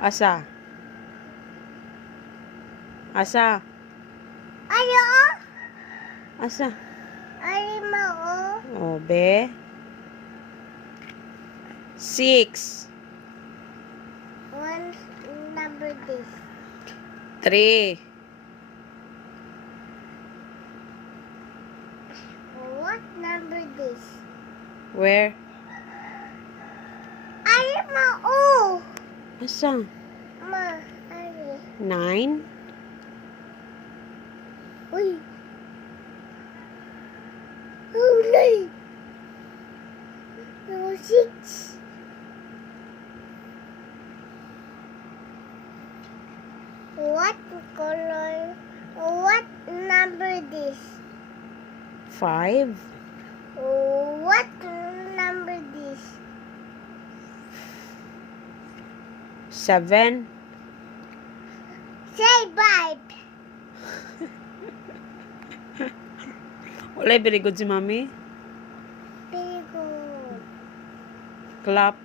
Asa? Asa? Ayo. Asa? Alimao. O, be. 6. One number this. 3. What number this? Where? Alimao. Asa? Ma. Ali. 9. Uy. Oh, 9. Oh, 6. What color? What number this? 5. What number this? 7. Say bye. Wala, very good si mami. Very good. Clap.